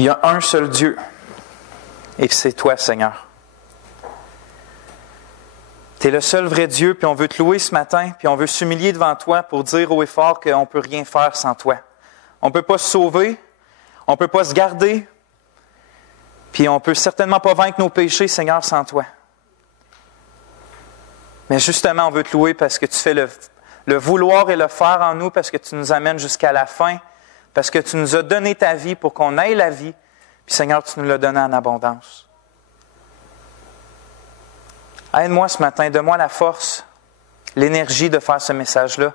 Il y a un seul Dieu, et c'est toi, Seigneur. Tu es le seul vrai Dieu, puis on veut te louer ce matin, puis on veut s'humilier devant toi pour dire haut et fort qu'on ne peut rien faire sans toi. On ne peut pas se sauver, on ne peut pas se garder, puis on ne peut certainement pas vaincre nos péchés, Seigneur, sans toi. Mais justement, on veut te louer parce que tu fais le vouloir et le faire en nous, parce que tu nous amènes jusqu'à la fin, parce que tu nous as donné ta vie pour qu'on ait la vie, puis Seigneur, tu nous l'as donné en abondance. Aide-moi ce matin, donne-moi la force, l'énergie de faire ce message-là.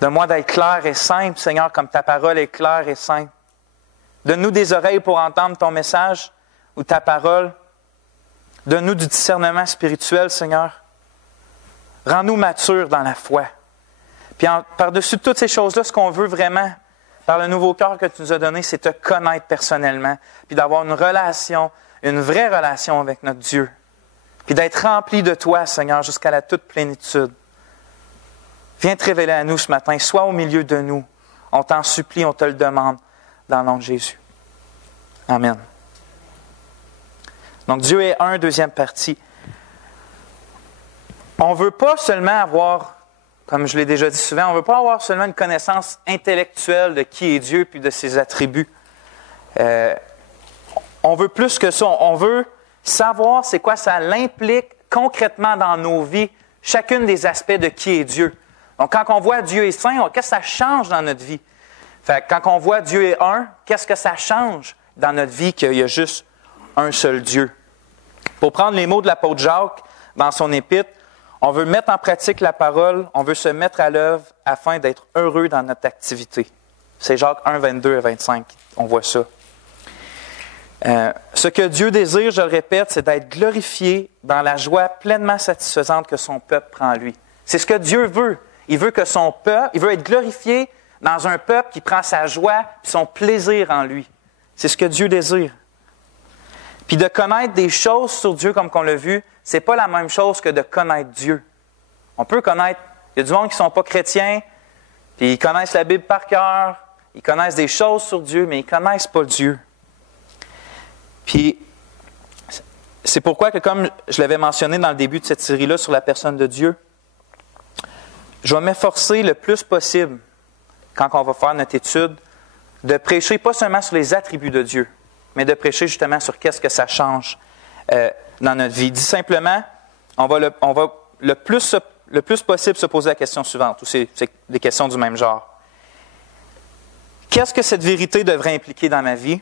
Donne-moi d'être clair et simple, Seigneur, comme ta parole est claire et simple. Donne-nous des oreilles pour entendre ton message ou ta parole. Donne-nous du discernement spirituel, Seigneur. Rends-nous matures dans la foi. Puis par-dessus toutes ces choses-là, ce qu'on veut vraiment, par le nouveau cœur que tu nous as donné, c'est te connaître personnellement, puis d'avoir une relation, une vraie relation avec notre Dieu. Puis d'être rempli de toi, Seigneur, jusqu'à la toute plénitude. Viens te révéler à nous ce matin. Sois au milieu de nous. On t'en supplie, on te le demande, dans le nom de Jésus. Amen. Donc, Dieu est un, deuxième partie. On ne veut pas seulement avoir, comme je l'ai déjà dit souvent, on ne veut pas avoir seulement une connaissance intellectuelle de qui est Dieu puis de ses attributs. On veut plus que ça. On veut savoir c'est quoi ça l'implique concrètement dans nos vies, chacune des aspects de qui est Dieu. Donc, quand on voit Dieu est saint, qu'est-ce que ça change dans notre vie? Fait que quand on voit Dieu est un, qu'est-ce que ça change dans notre vie qu'il y a juste un seul Dieu? Pour prendre les mots de l'apôtre Jacques dans son épître, on veut mettre en pratique la parole, on veut se mettre à l'œuvre afin d'être heureux dans notre activité. C'est Jacques 1, 22 et 25, on voit ça. Ce que Dieu désire, je le répète, c'est d'être glorifié dans la joie pleinement satisfaisante que son peuple prend en lui. C'est ce que Dieu veut. Il veut que son peuple, il veut être glorifié dans un peuple qui prend sa joie et son plaisir en lui. C'est ce que Dieu désire. Puis de connaître des choses sur Dieu, comme on l'a vu, c'est pas la même chose que de connaître Dieu. On peut connaître, il y a du monde qui ne sont pas chrétiens, puis ils connaissent la Bible par cœur, ils connaissent des choses sur Dieu, mais ils ne connaissent pas Dieu. Puis, c'est pourquoi que, comme je l'avais mentionné dans le début de cette série-là sur la personne de Dieu, je vais m'efforcer le plus possible, quand on va faire notre étude, de prêcher pas seulement sur les attributs de Dieu, mais de prêcher justement sur qu'est-ce que ça change dans notre vie. Dit simplement, on va le plus possible se poser la question suivante, ou c'est des questions du même genre. Qu'est-ce que cette vérité devrait impliquer dans ma vie?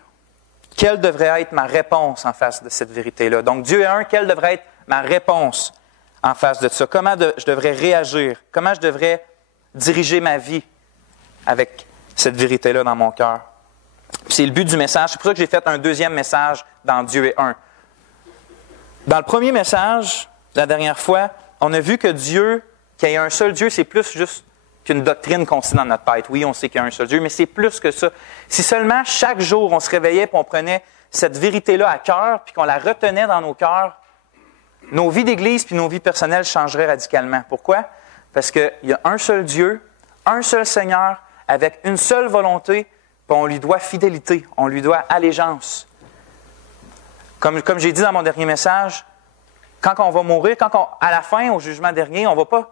Quelle devrait être ma réponse en face de cette vérité-là? Donc, Dieu est un, quelle devrait être ma réponse en face de ça? Comment je devrais réagir? Comment je devrais diriger ma vie avec cette vérité-là dans mon cœur? Puis c'est le but du message. C'est pour ça que j'ai fait un deuxième message dans Dieu est un. Dans le premier message, la dernière fois, on a vu que Dieu, qu'il y a un seul Dieu, c'est plus juste qu'une doctrine qu'on sait dans notre tête. Oui, on sait qu'il y a un seul Dieu, mais c'est plus que ça. Si seulement chaque jour, on se réveillait et on prenait cette vérité-là à cœur, puis qu'on la retenait dans nos cœurs, nos vies d'Église puis nos vies personnelles changeraient radicalement. Pourquoi? Parce qu'il y a un seul Dieu, un seul Seigneur, avec une seule volonté, puis on lui doit fidélité, on lui doit allégeance. Comme j'ai dit dans mon dernier message, quand on va mourir, à la fin, au jugement dernier, on ne va pas...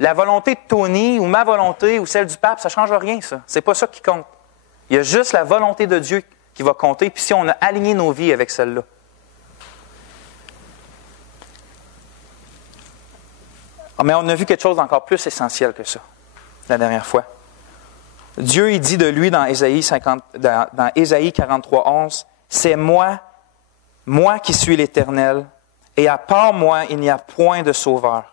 La volonté de Tony ou ma volonté ou celle du pape, ça ne change rien, ça. C'est pas ça qui compte. Il y a juste la volonté de Dieu qui va compter, puis si on a aligné nos vies avec celle-là. Mais on a vu quelque chose d'encore plus essentiel que ça, la dernière fois. Dieu, il dit de lui dans Ésaïe 43, 11, « C'est moi qui suis l'Éternel, et à part moi, il n'y a point de sauveur. »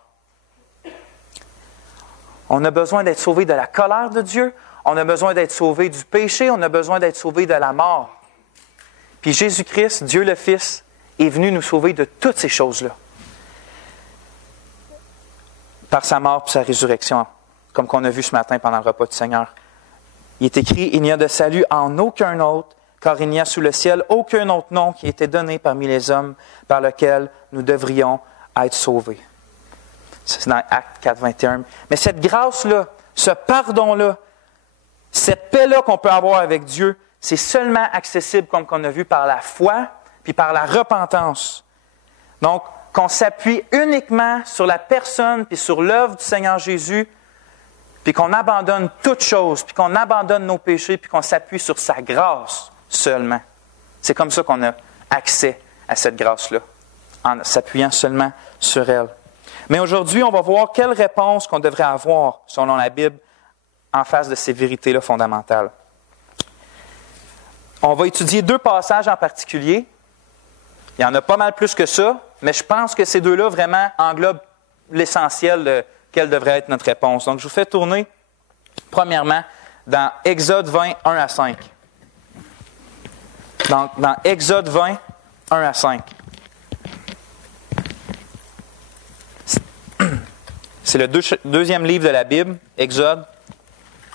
On a besoin d'être sauvé de la colère de Dieu, on a besoin d'être sauvé du péché, on a besoin d'être sauvé de la mort. Puis Jésus-Christ, Dieu le Fils, est venu nous sauver de toutes ces choses-là. Par sa mort et sa résurrection, comme qu'on a vu ce matin pendant le repas du Seigneur. Il est écrit, « Il n'y a de salut en aucun autre, car il n'y a sous le ciel aucun autre nom qui ait été donné parmi les hommes par lequel nous devrions être sauvés. » C'est dans Actes 4, 21. Mais cette grâce-là, ce pardon-là, cette paix-là qu'on peut avoir avec Dieu, c'est seulement accessible, comme on a vu, par la foi puis par la repentance. Donc, qu'on s'appuie uniquement sur la personne puis sur l'œuvre du Seigneur Jésus, puis qu'on abandonne toute chose, puis qu'on abandonne nos péchés, puis qu'on s'appuie sur sa grâce seulement. C'est comme ça qu'on a accès à cette grâce-là, en s'appuyant seulement sur elle. Mais aujourd'hui, on va voir quelle réponse qu'on devrait avoir, selon la Bible, en face de ces vérités-là fondamentales. On va étudier 2 passages en particulier. Il y en a pas mal plus que ça, mais je pense que ces 2-là vraiment englobent l'essentiel de quelle devrait être notre réponse. Donc, je vous fais tourner, premièrement, dans Exode 20, 1 à 5. Donc, dans Exode 20, 1 à 5. C'est le deuxième livre de la Bible, Exode,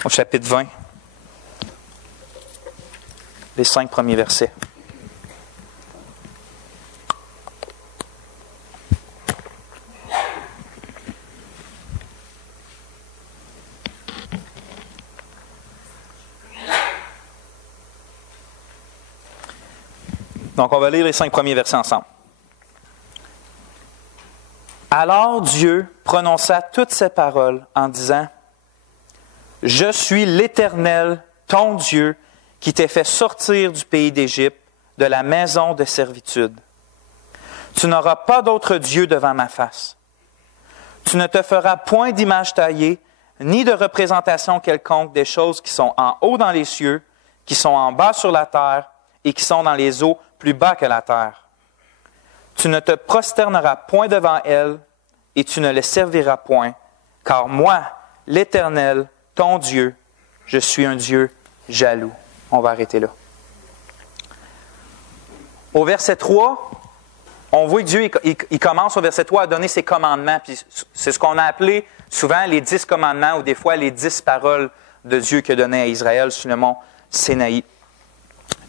au chapitre 20. Les 5 premiers versets. Donc, on va lire les 5 premiers versets ensemble. Alors Dieu prononça toutes ces paroles en disant, « Je suis l'Éternel, ton Dieu, qui t'ai fait sortir du pays d'Égypte, de la maison de servitude. Tu n'auras pas d'autre Dieu devant ma face. Tu ne te feras point d'image taillée, ni de représentation quelconque des choses qui sont en haut dans les cieux, qui sont en bas sur la terre, et qui sont dans les eaux plus bas que la terre. Tu ne te prosterneras point devant elles, et tu ne les serviras point, car moi, l'Éternel, ton Dieu, je suis un Dieu jaloux. » On va arrêter là. Au verset 3, on voit que Dieu il commence au verset 3 à donner ses commandements. Puis c'est ce qu'on a appelé souvent les 10 commandements ou des fois les 10 paroles de Dieu qu'il a données à Israël sur le mont Sinaï.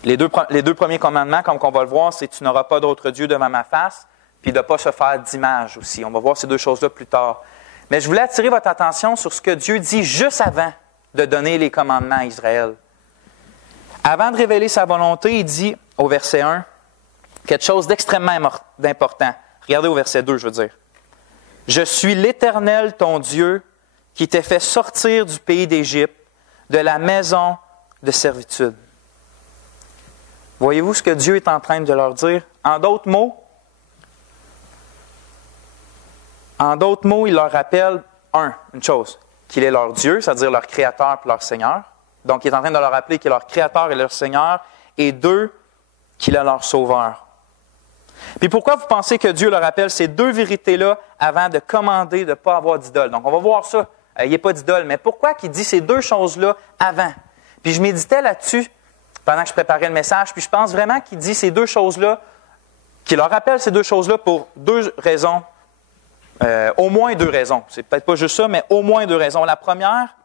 Les deux premiers commandements, comme on va le voir, c'est « Tu n'auras pas d'autre Dieu devant ma face », puis de ne pas se faire d'image aussi. On va voir ces 2 choses-là plus tard. Mais je voulais attirer votre attention sur ce que Dieu dit juste avant de donner les commandements à Israël. Avant de révéler sa volonté, il dit au verset 1 quelque chose d'extrêmement important. Regardez au verset 2, je veux dire. « Je suis l'Éternel, ton Dieu, qui t'ai fait sortir du pays d'Égypte, de la maison de servitude. » Voyez-vous ce que Dieu est en train de leur dire? En d'autres mots, il leur rappelle, une chose, qu'il est leur Dieu, c'est-à-dire leur Créateur et leur Seigneur. Donc, il est en train de leur rappeler qu'il est leur Créateur et leur Seigneur, et 2, qu'il est leur Sauveur. Puis pourquoi vous pensez que Dieu leur rappelle ces 2 vérités-là avant de commander de ne pas avoir d'idole? Donc, on va voir ça. Il n'y a pas d'idole, mais pourquoi qu'il dit ces 2 choses-là avant? Puis je méditais là-dessus pendant que je préparais le message, puis je pense vraiment qu'il dit ces 2 choses-là, qu'il leur rappelle ces 2 choses-là pour 2 raisons, au moins 2 raisons. C'est peut-être pas juste ça, mais au moins 2 raisons. La première,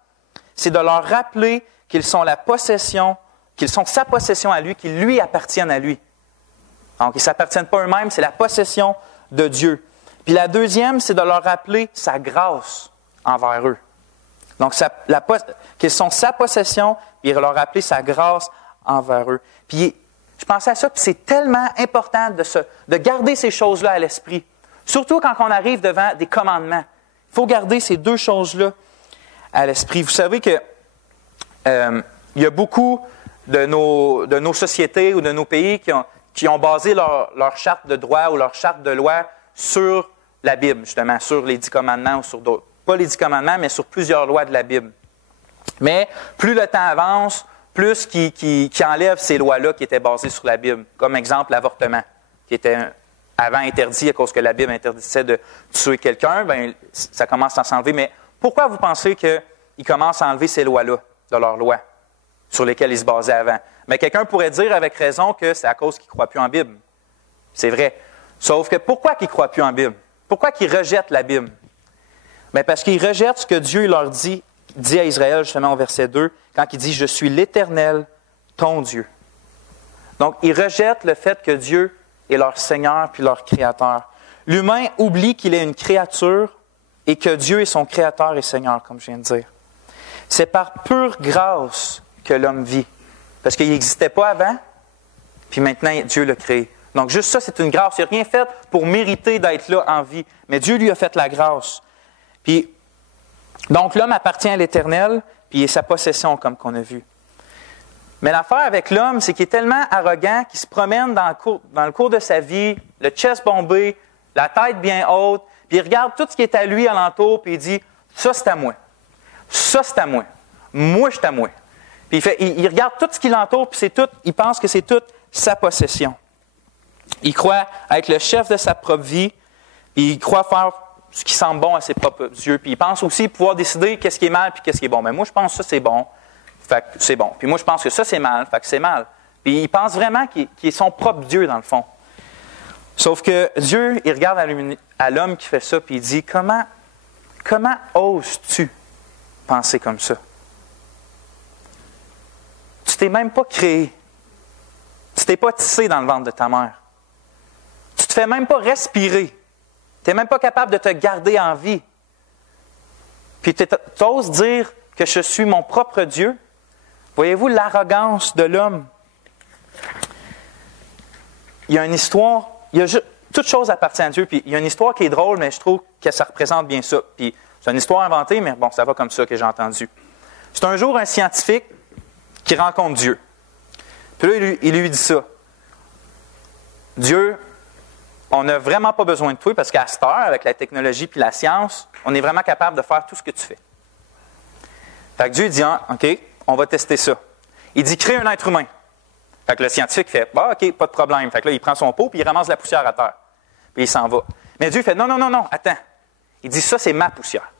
c'est de leur rappeler qu'ils sont sa possession à lui, qu'ils lui appartiennent à lui. Donc, ils ne s'appartiennent pas eux-mêmes, c'est la possession de Dieu. Puis la deuxième, c'est de leur rappeler sa grâce envers eux. Donc, qu'ils sont sa possession, puis leur rappeler sa grâce envers eux. Puis, je pensais à ça, puis c'est tellement important de garder ces choses-là à l'esprit. Surtout quand on arrive devant des commandements. Il faut garder ces 2 choses-là à l'esprit. Vous savez que il y a beaucoup de nos sociétés ou de nos pays qui ont basé leur charte de droit ou leur charte de loi sur la Bible, justement, sur les 10 commandements ou sur d'autres. Pas les 10 commandements, mais sur plusieurs lois de la Bible. Mais plus le temps avance, plus qui enlèvent ces lois-là qui étaient basées sur la Bible. Comme exemple, l'avortement, qui était avant interdit à cause que la Bible interdisait de tuer quelqu'un, bien, ça commence à s'enlever. Mais pourquoi vous pensez qu'ils commencent à enlever ces lois-là de leurs lois sur lesquelles ils se basaient avant? Mais quelqu'un pourrait dire avec raison que c'est à cause qu'ils ne croient plus en Bible. C'est vrai. Sauf que pourquoi qu'ils ne croient plus en Bible? Pourquoi qu'ils rejettent la Bible? Bien, parce qu'ils rejettent ce que Dieu leur dit à Israël, justement au verset 2, quand il dit « Je suis l'Éternel, ton Dieu ». Donc, ils rejettent le fait que Dieu est leur Seigneur puis leur Créateur. L'humain oublie qu'il est une créature et que Dieu est son Créateur et Seigneur, comme je viens de dire. C'est par pure grâce que l'homme vit. Parce qu'il n'existait pas avant, puis maintenant, Dieu l'a créé. Donc, juste ça, c'est une grâce. Il n'a rien fait pour mériter d'être là en vie. Mais Dieu lui a fait la grâce. Puis, donc, l'homme appartient à l'Éternel, puis il est sa possession, comme qu'on a vu. Mais l'affaire avec l'homme, c'est qu'il est tellement arrogant qu'il se promène dans le cours de sa vie, le chest bombé, la tête bien haute, puis il regarde tout ce qui est à lui alentour, puis il dit « Ça, c'est à moi. Ça, c'est à moi. Moi, je suis à moi. » Puis il regarde tout ce qui l'entoure, puis il pense que c'est toute sa possession. Il croit être le chef de sa propre vie, puis il croit faire ce qui semble bon à ses propres yeux, puis il pense aussi pouvoir décider qu'est-ce qui est mal puis qu'est-ce qui est bon. Mais moi, je pense que ça, c'est bon, fait que c'est bon. Puis moi, je pense que ça, c'est mal, fait que c'est mal. Puis il pense vraiment qu'il est son propre Dieu, dans le fond. Sauf que Dieu, il regarde à l'homme qui fait ça, puis il dit, comment oses-tu penser comme ça? Tu t'es même pas créé. Tu t'es pas tissé dans le ventre de ta mère. Tu te fais même pas respirer. Tu n'es même pas capable de te garder en vie. Puis tu oses dire que je suis mon propre Dieu. Voyez-vous l'arrogance de l'homme? Il y a une histoire, toute chose appartient à Dieu, puis il y a une histoire qui est drôle, mais je trouve que ça représente bien ça. Puis c'est une histoire inventée, mais bon, ça va comme ça que j'ai entendu. C'est un jour un scientifique qui rencontre Dieu. Puis là, il lui dit ça. Dieu, on n'a vraiment pas besoin de toi parce qu'à cette heure, avec la technologie puis la science, on est vraiment capable de faire tout ce que tu fais. Fait que Dieu dit, OK, on va tester ça. Il dit, crée un être humain. Fait que le scientifique fait, OK, pas de problème. Fait que là, il prend son pot puis il ramasse la poussière à terre. Puis il s'en va. Mais Dieu fait, non, attends. Il dit, ça, c'est ma poussière.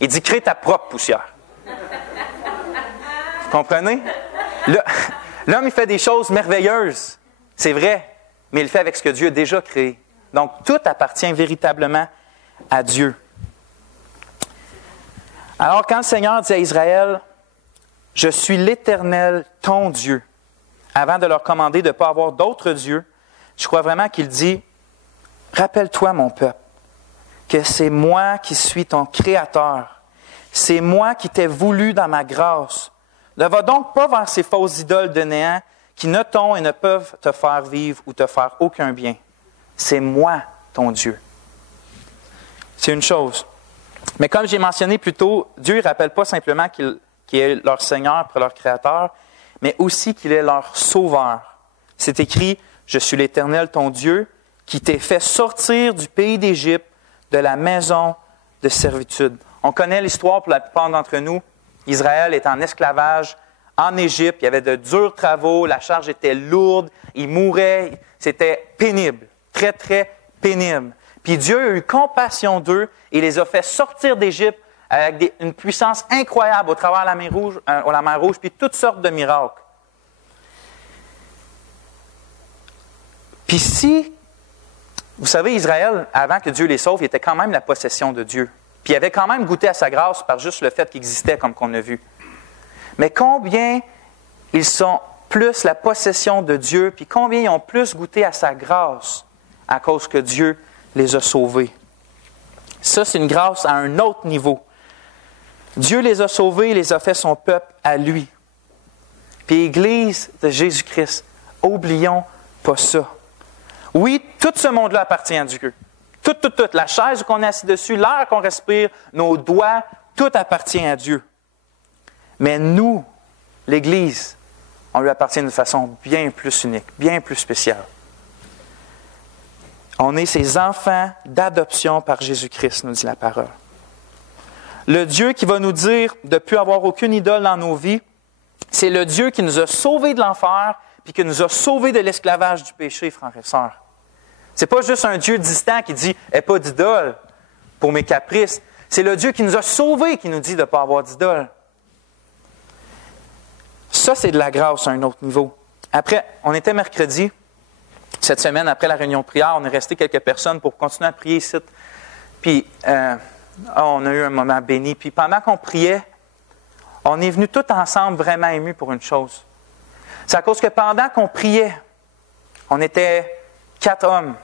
Il dit, crée ta propre poussière. Vous comprenez? L'homme, il fait des choses merveilleuses. C'est vrai. Mais il le fait avec ce que Dieu a déjà créé. Donc, tout appartient véritablement à Dieu. Alors, quand le Seigneur dit à Israël, « Je suis l'Éternel, ton Dieu », avant de leur commander de ne pas avoir d'autres dieux, je crois vraiment qu'il dit, « Rappelle-toi, mon peuple, que c'est moi qui suis ton Créateur. C'est moi qui t'ai voulu dans ma grâce. Ne va donc pas vers ces fausses idoles de néant qui ne t'ont et ne peuvent te faire vivre ou te faire aucun bien. C'est moi, ton Dieu. » C'est une chose. Mais comme j'ai mentionné plus tôt, Dieu ne rappelle pas simplement qu'il est leur Seigneur, leur Créateur, mais aussi qu'il est leur Sauveur. C'est écrit, « Je suis l'Éternel, ton Dieu, qui t'ai fait sortir du pays d'Égypte, de la maison de servitude. » On connaît l'histoire pour la plupart d'entre nous. Israël est en esclavage en Égypte. Il y avait de durs travaux, la charge était lourde, ils mouraient, c'était pénible, très, très pénible. Puis Dieu a eu compassion d'eux et les a fait sortir d'Égypte avec une puissance incroyable au travers de la mer Rouge, puis toutes sortes de miracles. Puis si, vous savez, Israël, avant que Dieu les sauve, il était quand même la possession de Dieu. Puis il avait quand même goûté à sa grâce par juste le fait qu'il existait, comme qu'on a vu. Mais combien ils sont plus la possession de Dieu, puis combien ils ont plus goûté à sa grâce à cause que Dieu les a sauvés. Ça, c'est une grâce à un autre niveau. Dieu les a sauvés, les a fait son peuple à lui. Puis l'Église de Jésus-Christ, oublions pas ça. Oui, tout ce monde-là appartient à Dieu. Tout. La chaise qu'on est assis dessus, l'air qu'on respire, nos doigts, tout appartient à Dieu. Mais nous, l'Église, on lui appartient d'une façon bien plus unique, bien plus spéciale. On est ses enfants d'adoption par Jésus-Christ, nous dit la parole. Le Dieu qui va nous dire de ne plus avoir aucune idole dans nos vies, c'est le Dieu qui nous a sauvés de l'enfer puis qui nous a sauvés de l'esclavage du péché, frères et sœurs. C'est pas juste un Dieu distant qui dit « Aie pas d'idole pour mes caprices ». C'est le Dieu qui nous a sauvés qui nous dit de ne pas avoir d'idole. Ça, c'est de la grâce à un autre niveau. Après, on était mercredi. Cette semaine, après la réunion de prière, on est resté quelques personnes pour continuer à prier ici. Puis, on a eu un moment béni. Puis, pendant qu'on priait, on est venus tous ensemble vraiment émus pour une chose. C'est à cause que pendant qu'on priait, on était 4 hommes.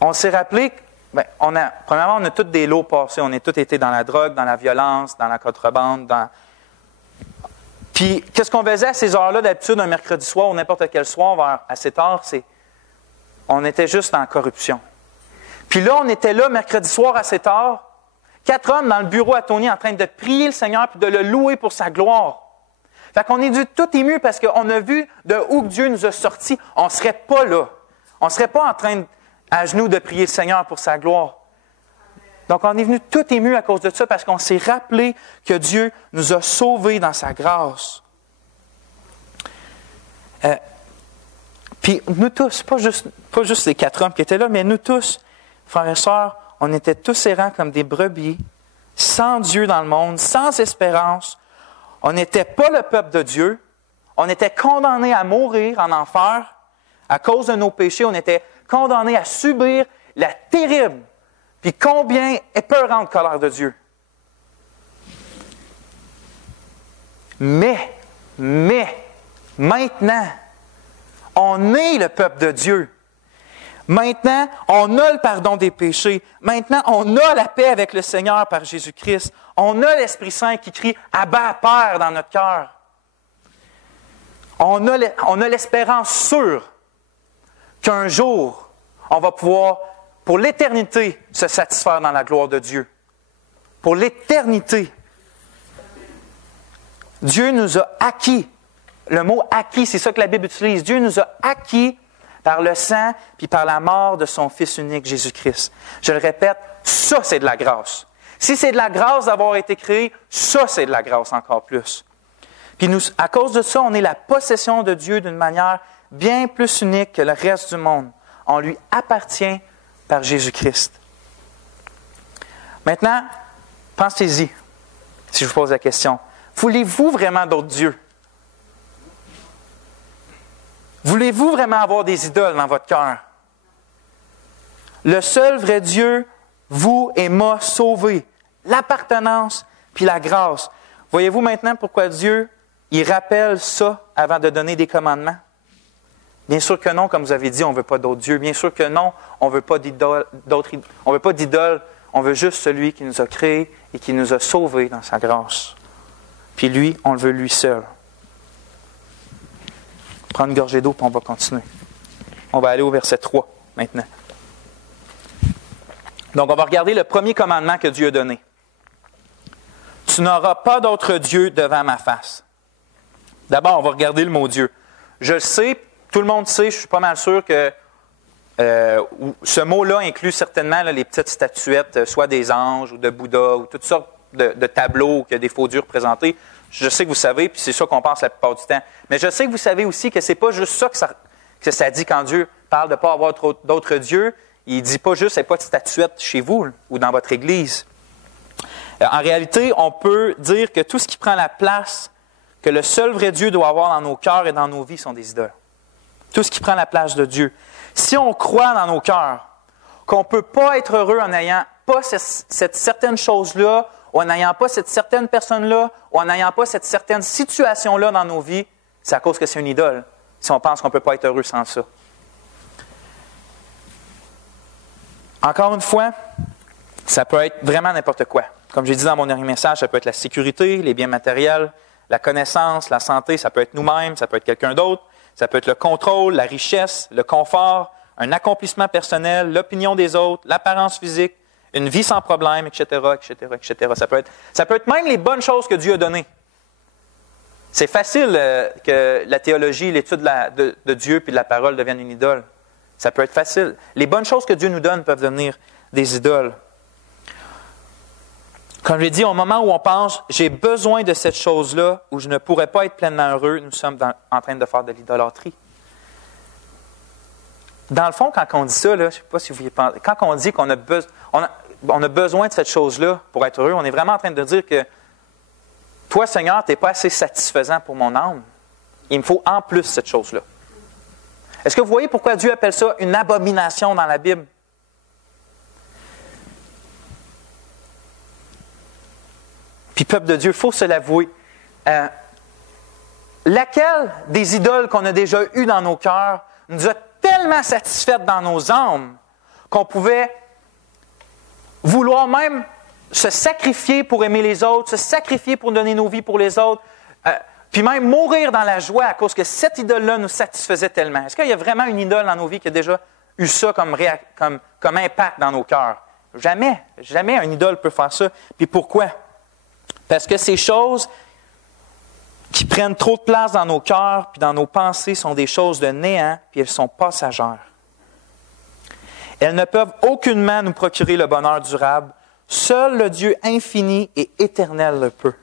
On s'est rappelé que, premièrement, on a tous des lots passés. On a tous été dans la drogue, dans la violence, dans la contrebande, Puis, qu'est-ce qu'on faisait à ces heures-là, d'habitude, un mercredi soir ou n'importe quel soir, vers assez tard, on était juste en corruption. Puis là, on était là, mercredi soir, assez tard, 4 hommes dans le bureau à Tony en train de prier le Seigneur puis de le louer pour sa gloire. Fait qu'on est dû tout ému parce qu'on a vu de où Dieu nous a sortis. On ne serait pas là. On ne serait pas en train, à genoux, de prier le Seigneur pour sa gloire. Donc, on est venu tout ému à cause de ça parce qu'on s'est rappelé que Dieu nous a sauvés dans sa grâce. Puis nous tous, pas juste les 4 hommes qui étaient là, mais nous tous, frères et sœurs, on était tous errants comme des brebis, sans Dieu dans le monde, sans espérance. On n'était pas le peuple de Dieu. On était condamnés à mourir en enfer. À cause de nos péchés, on était condamnés à subir la terrible, puis combien épeurante colère de Dieu. Mais, maintenant, on est le peuple de Dieu. Maintenant, on a le pardon des péchés. Maintenant, on a la paix avec le Seigneur par Jésus-Christ. On a l'Esprit Saint qui crie « Abba, Père » dans notre cœur. On a l'espérance sûre qu'un jour, on va pouvoir, pour l'éternité, se satisfaire dans la gloire de Dieu. Pour l'éternité. Dieu nous a acquis. Le mot « acquis », c'est ça que la Bible utilise. Dieu nous a acquis par le sang puis par la mort de son Fils unique, Jésus-Christ. Je le répète, ça, c'est de la grâce. Si c'est de la grâce d'avoir été créé, ça, c'est de la grâce encore plus. Puis nous, à cause de ça, on est la possession de Dieu d'une manière bien plus unique que le reste du monde. On lui appartient par Jésus-Christ. Maintenant, pensez-y, si je vous pose la question. Voulez-vous vraiment d'autres dieux? Voulez-vous vraiment avoir des idoles dans votre cœur? Le seul vrai Dieu vous et m'a sauvé. L'appartenance puis la grâce. Voyez-vous maintenant pourquoi Dieu, il rappelle ça avant de donner des commandements? Bien sûr que non, comme vous avez dit, on ne veut pas d'autres dieux. Bien sûr que non, on ne veut pas d'idole, on veut juste celui qui nous a créés et qui nous a sauvés dans sa grâce. Puis lui, on le veut lui seul. Prendre une gorgée d'eau, puis on va continuer. On va aller au verset 3 maintenant. Donc, on va regarder le premier commandement que Dieu a donné. Tu n'auras pas d'autre Dieu devant ma face. D'abord, on va regarder le mot Dieu. Je le sais, tout le monde sait, je suis pas mal sûr que ce mot-là inclut certainement les petites statuettes, soit des anges ou de Bouddha ou toutes sortes de tableaux que des faux dieux représentés. Je sais que vous savez, puis c'est ça qu'on pense la plupart du temps. Mais je sais que vous savez aussi que c'est pas juste ça que ça dit quand Dieu parle de ne pas avoir d'autres dieux. Il ne dit pas juste « il n'y a pas de statuette chez vous ou dans votre église ». En réalité, on peut dire que tout ce qui prend la place que le seul vrai Dieu doit avoir dans nos cœurs et dans nos vies sont des idoles. Tout ce qui prend la place de Dieu. Si on croit dans nos cœurs qu'on ne peut pas être heureux en n'ayant pas cette certaine chose-là, ou en n'ayant pas cette certaine personne-là, ou en n'ayant pas cette certaine situation-là dans nos vies, c'est à cause que c'est une idole, si on pense qu'on ne peut pas être heureux sans ça. Encore une fois, ça peut être vraiment n'importe quoi. Comme j'ai dit dans mon dernier message, ça peut être la sécurité, les biens matériels, la connaissance, la santé, ça peut être nous-mêmes, ça peut être quelqu'un d'autre, ça peut être le contrôle, la richesse, le confort, un accomplissement personnel, l'opinion des autres, l'apparence physique, une vie sans problème, etc., etc., etc. Ça peut être même les bonnes choses que Dieu a données. C'est facile que la théologie, l'étude de Dieu puis de la parole devienne une idole. Ça peut être facile. Les bonnes choses que Dieu nous donne peuvent devenir des idoles. Comme je l'ai dit, au moment où on pense « j'ai besoin de cette chose-là » où je ne pourrais pas être pleinement heureux, nous sommes en train de faire de l'idolâtrie. Dans le fond, quand on dit ça, là, je ne sais pas si vous y pensez, quand on dit qu'on a besoin de cette chose-là pour être heureux, on est vraiment en train de dire que toi, Seigneur, tu n'es pas assez satisfaisant pour mon âme. Il me faut en plus cette chose-là. Est-ce que vous voyez pourquoi Dieu appelle ça une abomination dans la Bible? Puis, peuple de Dieu, il faut se l'avouer. Laquelle des idoles qu'on a déjà eues dans nos cœurs nous a tellement satisfaites dans nos âmes qu'on pouvait vouloir même se sacrifier pour aimer les autres, se sacrifier pour donner nos vies pour les autres, Puis même mourir dans la joie à cause que cette idole-là nous satisfaisait tellement. Est-ce qu'il y a vraiment une idole dans nos vies qui a déjà eu ça comme impact dans nos cœurs? Jamais. Jamais un idole peut faire ça. Puis pourquoi? Parce que ces choses qui prennent trop de place dans nos cœurs puis dans nos pensées sont des choses de néant, puis elles sont passagères. Elles ne peuvent aucunement nous procurer le bonheur durable. Seul le Dieu infini et éternel le peut.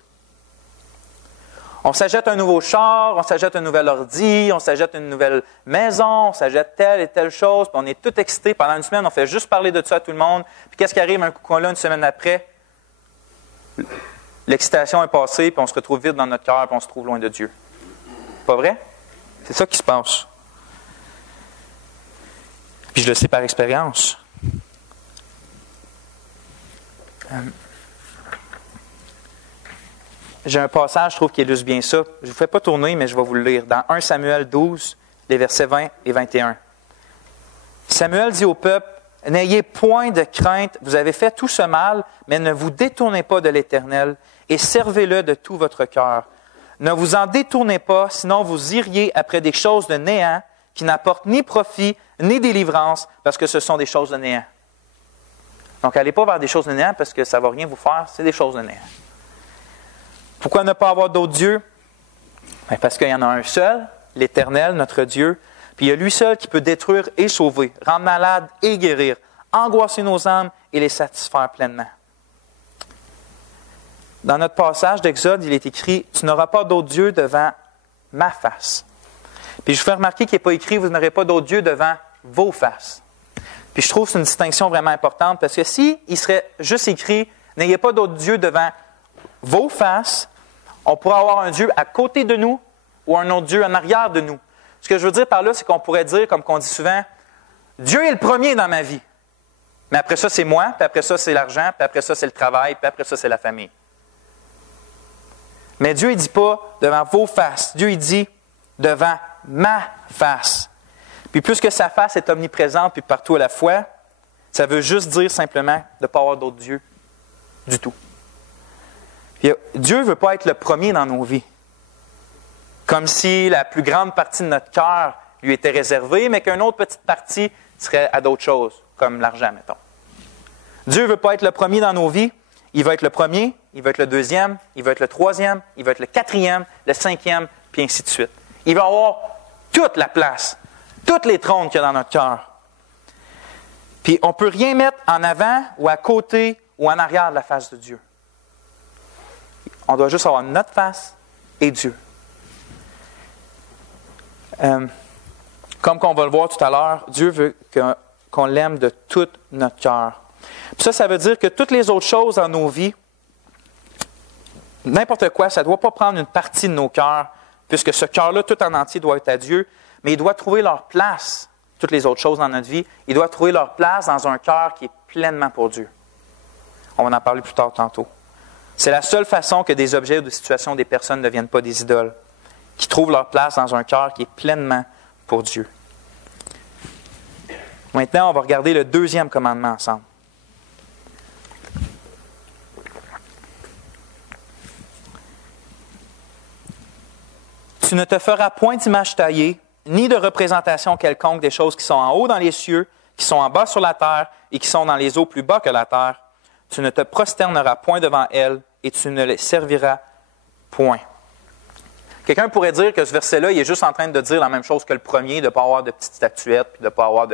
On s'achète un nouveau char, on s'achète un nouvel ordi, on s'achète une nouvelle maison, on s'achète telle et telle chose, puis on est tout excité. Pendant une semaine, on fait juste parler de ça à tout le monde. Puis qu'est-ce qui arrive un coup là, une semaine après? L'excitation est passée, puis on se retrouve vide dans notre cœur, puis on se trouve loin de Dieu. Pas vrai? C'est ça qui se passe. Puis je le sais par expérience. J'ai un passage, je trouve, qui illustre bien ça. Je ne vous fais pas tourner, mais je vais vous le lire. Dans 1 Samuel 12, les versets 20 et 21. Samuel dit au peuple, « N'ayez point de crainte, vous avez fait tout ce mal, mais ne vous détournez pas de l'Éternel et servez-le de tout votre cœur. Ne vous en détournez pas, sinon vous iriez après des choses de néant qui n'apportent ni profit ni délivrance, parce que ce sont des choses de néant. » Donc, n'allez pas vers des choses de néant parce que ça ne va rien vous faire, c'est des choses de néant. Pourquoi ne pas avoir d'autres dieux? Bien, parce qu'il y en a un seul, l'Éternel, notre Dieu, puis il y a lui seul qui peut détruire et sauver, rendre malade et guérir, angoisser nos âmes et les satisfaire pleinement. Dans notre passage d'Exode, il est écrit « Tu n'auras pas d'autres dieux devant ma face. » Puis je vous fais remarquer qu'il n'est pas écrit « Vous n'aurez pas d'autres dieux devant vos faces. » Puis je trouve que c'est une distinction vraiment importante parce que si il serait juste écrit « N'ayez pas d'autres dieux devant vos faces », on pourrait avoir un Dieu à côté de nous ou un autre Dieu en arrière de nous. Ce que je veux dire par là, c'est qu'on pourrait dire, comme qu'on dit souvent, Dieu est le premier dans ma vie. Mais après ça, c'est moi, puis après ça, c'est l'argent, puis après ça, c'est le travail, puis après ça, c'est la famille. Mais Dieu, il ne dit pas devant vos faces. Dieu, il dit devant ma face. Puis puisque sa face est omniprésente puis partout à la fois, ça veut juste dire simplement de ne pas avoir d'autres dieux du tout. Puis Dieu ne veut pas être le premier dans nos vies. Comme si la plus grande partie de notre cœur lui était réservée, mais qu'une autre petite partie serait à d'autres choses, comme l'argent, mettons. Dieu ne veut pas être le premier dans nos vies. Il va être le premier, il va être le deuxième, il va être le troisième, il va être le quatrième, le cinquième, puis ainsi de suite. Il va avoir toute la place, tous les trônes qu'il y a dans notre cœur. Puis on ne peut rien mettre en avant ou à côté ou en arrière de la face de Dieu. On doit juste avoir notre face et Dieu. Comme on va le voir tout à l'heure, Dieu veut qu'on l'aime de tout notre cœur. Puis ça veut dire que toutes les autres choses dans nos vies, n'importe quoi, ça ne doit pas prendre une partie de nos cœurs, puisque ce cœur-là, tout en entier, doit être à Dieu, mais il doit trouver leur place, toutes les autres choses dans notre vie, il doit trouver leur place dans un cœur qui est pleinement pour Dieu. On va en parler plus tard tantôt. C'est la seule façon que des objets ou des situations, des personnes ne deviennent pas des idoles, qui trouvent leur place dans un cœur qui est pleinement pour Dieu. Maintenant, on va regarder le deuxième commandement ensemble. Tu ne te feras point d'image taillée, ni de représentation quelconque des choses qui sont en haut dans les cieux, qui sont en bas sur la terre et qui sont dans les eaux plus bas que la terre. Tu ne te prosterneras point devant elles et tu ne les serviras point. Quelqu'un pourrait dire que ce verset-là, il est juste en train de dire la même chose que le premier, de ne pas avoir de petites statuettes, puis de ne pas avoir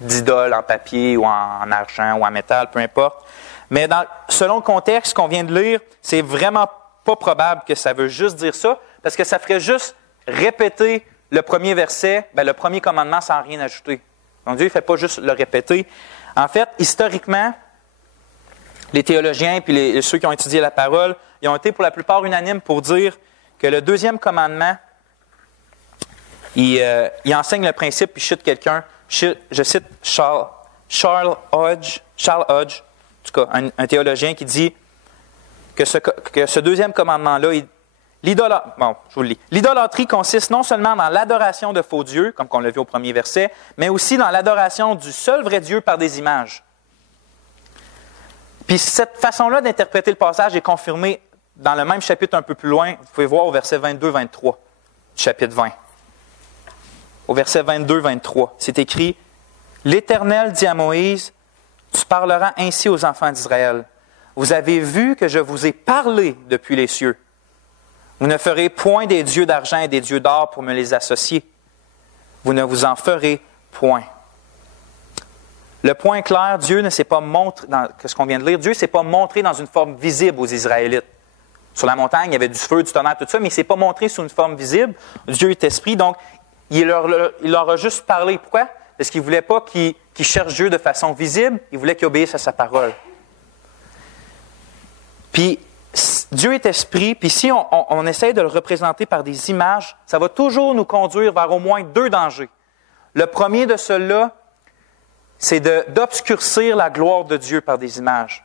d'idoles en papier ou en argent ou en métal, peu importe. Mais selon le contexte qu'on vient de lire, c'est vraiment pas probable que ça veut juste dire ça, parce que ça ferait juste répéter le premier verset, le premier commandement sans rien ajouter. Donc Dieu ne fait pas juste le répéter. En fait, historiquement, les théologiens puis ceux qui ont étudié la parole, ils ont été pour la plupart unanimes pour dire que le deuxième commandement, il enseigne le principe, puis je cite quelqu'un, je cite Charles Hodge, en tout cas, un théologien qui dit que ce deuxième commandement-là, l'idolâtrie consiste non seulement dans l'adoration de faux dieux, comme on l'a vu au premier verset, mais aussi dans l'adoration du seul vrai Dieu par des images. Puis cette façon-là d'interpréter le passage est confirmée dans le même chapitre un peu plus loin, vous pouvez voir au verset 22-23, chapitre 20. Au verset 22-23, c'est écrit « L'Éternel dit à Moïse, tu parleras ainsi aux enfants d'Israël. Vous avez vu que je vous ai parlé depuis les cieux. Vous ne ferez point des dieux d'argent et des dieux d'or pour me les associer. Vous ne vous en ferez point. » Le point clair, Dieu ne s'est pas montré, dans ce qu'on vient de lire, Dieu ne s'est pas montré dans une forme visible aux Israélites. Sur la montagne, il y avait du feu, du tonnerre, tout ça, mais il ne s'est pas montré sous une forme visible. Dieu est esprit, donc il leur a juste parlé. Pourquoi? Parce qu'il ne voulait pas qu'ils cherchent Dieu de façon visible, il voulait qu'ils obéissent à sa parole. Puis, Dieu est esprit, puis si on essaie de le représenter par des images, ça va toujours nous conduire vers au moins 2 dangers. Le premier de ceux-là, c'est d'obscurcir la gloire de Dieu par des images.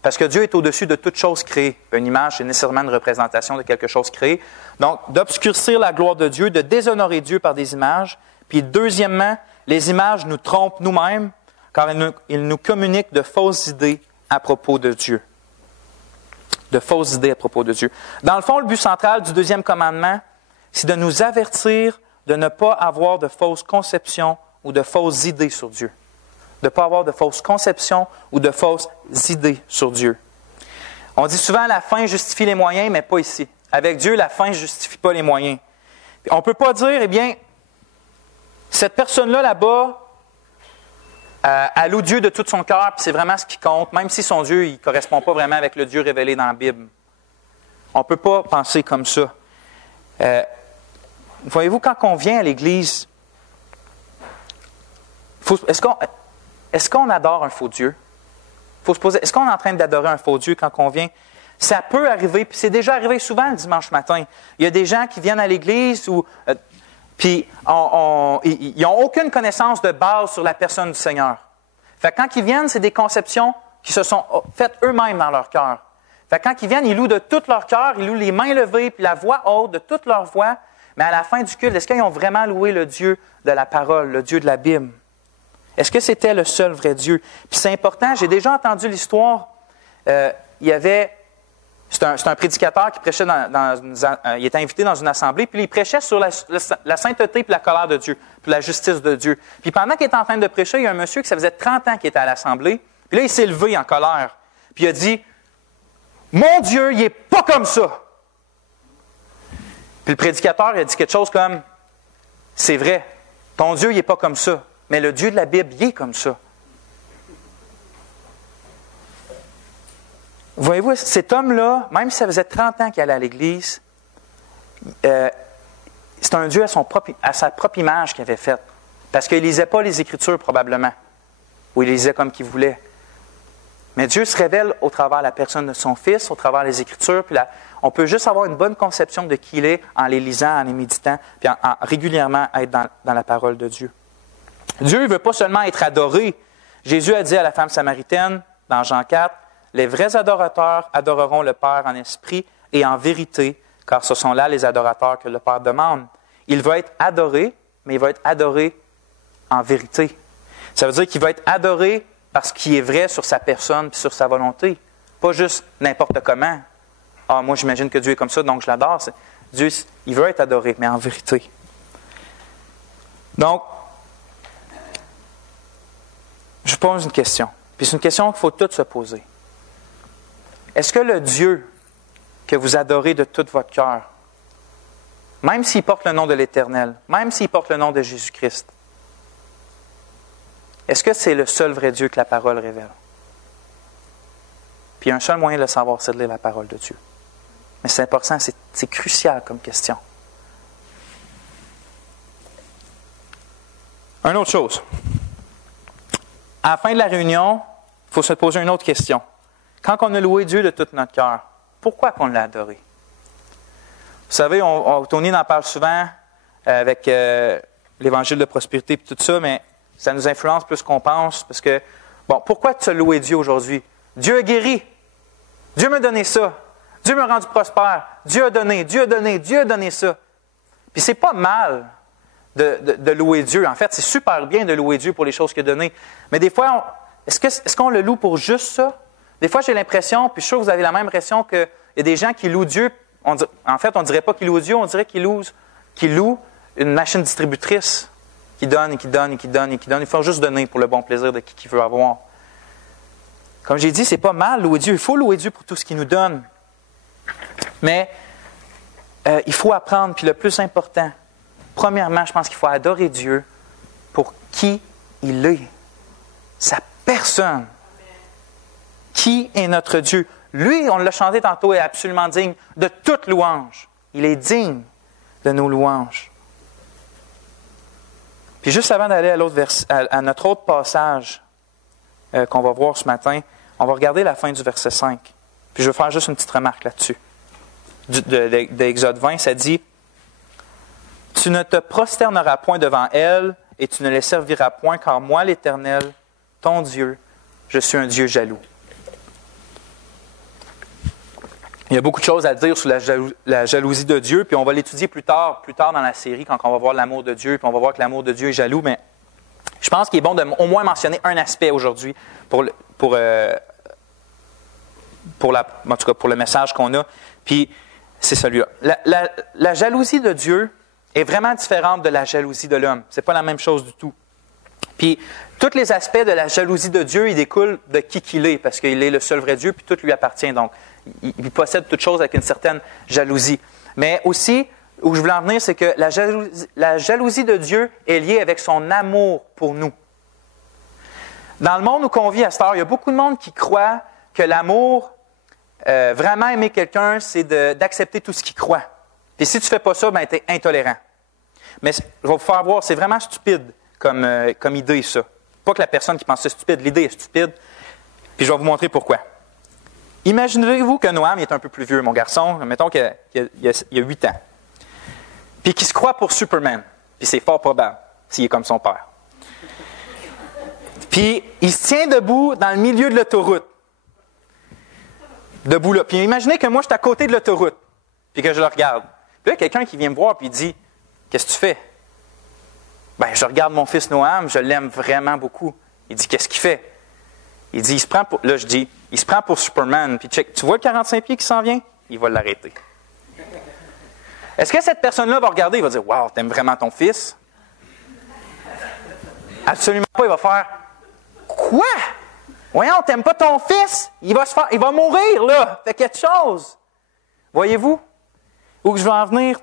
Parce que Dieu est au-dessus de toute chose créée. Une image, c'est nécessairement une représentation de quelque chose créé. Donc, d'obscurcir la gloire de Dieu, de déshonorer Dieu par des images. Puis, deuxièmement, les images nous trompent nous-mêmes, car ils nous communiquent de fausses idées à propos de Dieu. De fausses idées à propos de Dieu. Dans le fond, le but central du 2e commandement, c'est de nous avertir de ne pas avoir de fausses conceptions ou de fausses idées sur Dieu. De ne pas avoir de fausses conceptions ou de fausses idées sur Dieu. On dit souvent la fin justifie les moyens, mais pas ici. Avec Dieu, la fin ne justifie pas les moyens. On ne peut pas dire, eh bien, cette personne-là là-bas, elle loue Dieu de tout son cœur, puis c'est vraiment ce qui compte, même si son Dieu ne correspond pas vraiment avec le Dieu révélé dans la Bible. On ne peut pas penser comme ça. Voyez-vous, quand on vient à l'Église, est-ce qu'on adore un faux Dieu? Il faut se poser, est-ce qu'on est en train d'adorer un faux Dieu quand on vient? Ça peut arriver, puis c'est déjà arrivé souvent le dimanche matin. Il y a des gens qui viennent à l'Église puis ils n'ont aucune connaissance de base sur la personne du Seigneur. Fait que quand ils viennent, c'est des conceptions qui se sont faites eux-mêmes dans leur cœur. Fait que quand ils viennent, ils louent de tout leur cœur, ils louent les mains levées, puis la voix haute de toute leur voix. Mais à la fin du culte, est-ce qu'ils ont vraiment loué le Dieu de la parole, le Dieu de la Bible? Est-ce que c'était le seul vrai Dieu? Puis c'est important, j'ai déjà entendu l'histoire. C'est un prédicateur qui prêchait il était invité dans une assemblée, puis il prêchait sur la sainteté et la colère de Dieu, puis la justice de Dieu. Puis pendant qu'il était en train de prêcher, il y a un monsieur qui ça faisait 30 ans qu'il était à l'assemblée, puis là, il s'est levé en colère. Puis il a dit, « Mon Dieu, il n'est pas comme ça! » Puis le prédicateur, il a dit quelque chose comme, « C'est vrai, ton Dieu, il n'est pas comme ça, mais le Dieu de la Bible, il est comme ça. » Voyez-vous, cet homme-là, même si ça faisait 30 ans qu'il allait à l'Église, c'est un Dieu à sa propre image qu'il avait faite. Parce qu'il ne lisait pas les Écritures, probablement. Ou il lisait comme qu'il voulait. Mais Dieu se révèle au travers de la personne de son Fils, au travers des Écritures. Puis on peut juste avoir une bonne conception de qui il est en les lisant, en les méditant, puis en régulièrement être dans la parole de Dieu. Dieu ne veut pas seulement être adoré. Jésus a dit à la femme samaritaine, dans Jean 4, « Les vrais adorateurs adoreront le Père en esprit et en vérité, car ce sont là les adorateurs que le Père demande. » Il va être adoré, mais il va être adoré en vérité. Ça veut dire qu'il va être adoré parce qu'il est vrai sur sa personne et sur sa volonté. Pas juste n'importe comment. « Ah, moi j'imagine que Dieu est comme ça, donc je l'adore. » Dieu, il veut être adoré, mais en vérité. Donc, je pose une question. Puis c'est une question qu'il faut toutes se poser. Est-ce que le Dieu que vous adorez de tout votre cœur, même s'il porte le nom de l'Éternel, même s'il porte le nom de Jésus-Christ, est-ce que c'est le seul vrai Dieu que la parole révèle? Puis il y a un seul moyen de le savoir, c'est de lire la parole de Dieu. Mais c'est important, c'est crucial comme question. Une autre chose. À la fin de la réunion, il faut se poser une autre question. Quand on a loué Dieu de tout notre cœur, pourquoi qu'on l'a adoré? Vous savez, Tony en parle souvent avec l'Évangile de prospérité et tout ça, mais ça nous influence plus qu'on pense parce que, pourquoi tu as loué Dieu aujourd'hui? Dieu a guéri. Dieu m'a donné ça. Dieu m'a rendu prospère. Dieu a donné, Dieu a donné, Dieu a donné ça. Puis c'est pas mal de louer Dieu. En fait, c'est super bien de louer Dieu pour les choses qu'il a données. Mais des fois, est-ce qu'on le loue pour juste ça? Des fois, j'ai l'impression, puis je suis sûr que vous avez la même impression, qu'il y a des gens qui louent Dieu. En fait, on ne dirait pas qu'ils louent Dieu, on dirait qu'ils louent une machine distributrice qui donne et qui donne et qui donne et qui donne. Il faut juste donner pour le bon plaisir de qui veut avoir. Comme j'ai dit, c'est pas mal louer Dieu. Il faut louer Dieu pour tout ce qu'il nous donne. Mais il faut apprendre. Puis le plus important, premièrement, je pense qu'il faut adorer Dieu pour qui il est. Sa personne. Qui est notre Dieu? Lui, on l'a chanté tantôt, est absolument digne de toute louange. Il est digne de nos louanges. Puis juste avant d'aller à notre autre passage qu'on va voir ce matin, on va regarder la fin du verset 5. Puis je vais faire juste une petite remarque là-dessus. De Exode 20, ça dit « Tu ne te prosterneras point devant elles et tu ne les serviras point, car moi, l'Éternel, ton Dieu, je suis un Dieu jaloux. » Il y a beaucoup de choses à dire sur la jalousie de Dieu, puis on va l'étudier plus tard dans la série, quand on va voir l'amour de Dieu, puis on va voir que l'amour de Dieu est jaloux, mais je pense qu'il est bon de au moins mentionner un aspect aujourd'hui pour le message qu'on a, puis c'est celui-là. La jalousie de Dieu est vraiment différente de la jalousie de l'homme. C'est pas la même chose du tout. Puis, tous les aspects de la jalousie de Dieu, ils découlent de qui qu'il est, parce qu'il est le seul vrai Dieu, puis tout lui appartient. Donc, il possède toutes choses avec une certaine jalousie. Mais aussi, où je voulais en venir, c'est que la jalousie de Dieu est liée avec son amour pour nous. Dans le monde où on vit à cette heure, il y a beaucoup de monde qui croit que l'amour, vraiment aimer quelqu'un, c'est d'accepter tout ce qu'il croit. Puis si tu ne fais pas ça, ben tu es intolérant. Mais je vais vous faire voir, c'est vraiment stupide comme idée, ça. Pas que la personne qui pense que c'est stupide, l'idée est stupide. Puis je vais vous montrer pourquoi. Imaginez-vous que Noam est un peu plus vieux, mon garçon, mettons qu'il a 8 ans. Puis qu'il se croit pour Superman. Puis c'est fort probable, s'il est comme son père. Puis il se tient debout dans le milieu de l'autoroute. Debout là. Puis imaginez que moi, je suis à côté de l'autoroute. Puis que je le regarde. Puis là, quelqu'un qui vient me voir puis il dit « Qu'est-ce que tu fais? » Ben, je regarde mon fils Noam, je l'aime vraiment beaucoup. Il dit « Qu'est-ce qu'il fait? » Il dit, il se prend pour Superman. Puis check, tu vois le 45 pieds qui s'en vient? Il va l'arrêter. Est-ce que cette personne-là va regarder? Il va dire, wow, t'aimes vraiment ton fils? Absolument pas. Il va faire, quoi? Voyons, t'aimes pas ton fils? Il va mourir, là. Fais quelque chose. Voyez-vous? Où je veux en venir?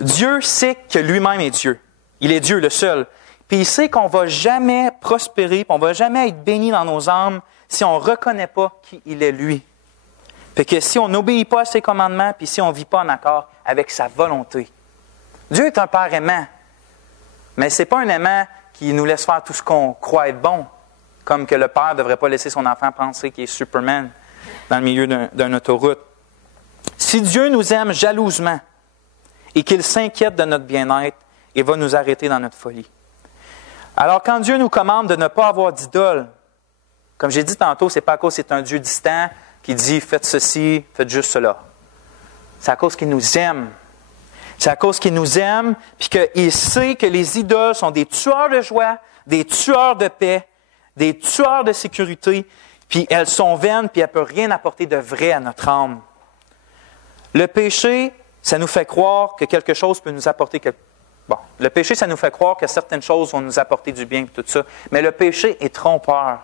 Dieu sait que lui-même est Dieu. Il est Dieu, le seul. Puis il sait qu'on ne va jamais prospérer, qu'on ne va jamais être béni dans nos âmes si on ne reconnaît pas qui il est lui. Puis que si on n'obéit pas à ses commandements, puis si on ne vit pas en accord avec sa volonté. Dieu est un Père aimant, mais ce n'est pas un aimant qui nous laisse faire tout ce qu'on croit être bon, comme que le Père ne devrait pas laisser son enfant penser qu'il est Superman dans le milieu d'une autoroute. Si Dieu nous aime jalousement et qu'il s'inquiète de notre bien-être, il va nous arrêter dans notre folie. Alors, quand Dieu nous commande de ne pas avoir d'idole, comme j'ai dit tantôt, ce n'est pas à cause que c'est un Dieu distant qui dit « faites ceci, faites juste cela ». C'est à cause qu'il nous aime. C'est à cause qu'il nous aime, puis qu'il sait que les idoles sont des tueurs de joie, des tueurs de paix, des tueurs de sécurité, puis elles sont vaines, puis elles ne peuvent rien apporter de vrai à notre âme. Le péché, ça nous fait croire que quelque chose peut nous apporter quelque chose. Bon, le péché, ça nous fait croire que certaines choses vont nous apporter du bien et tout ça. Mais le péché est trompeur.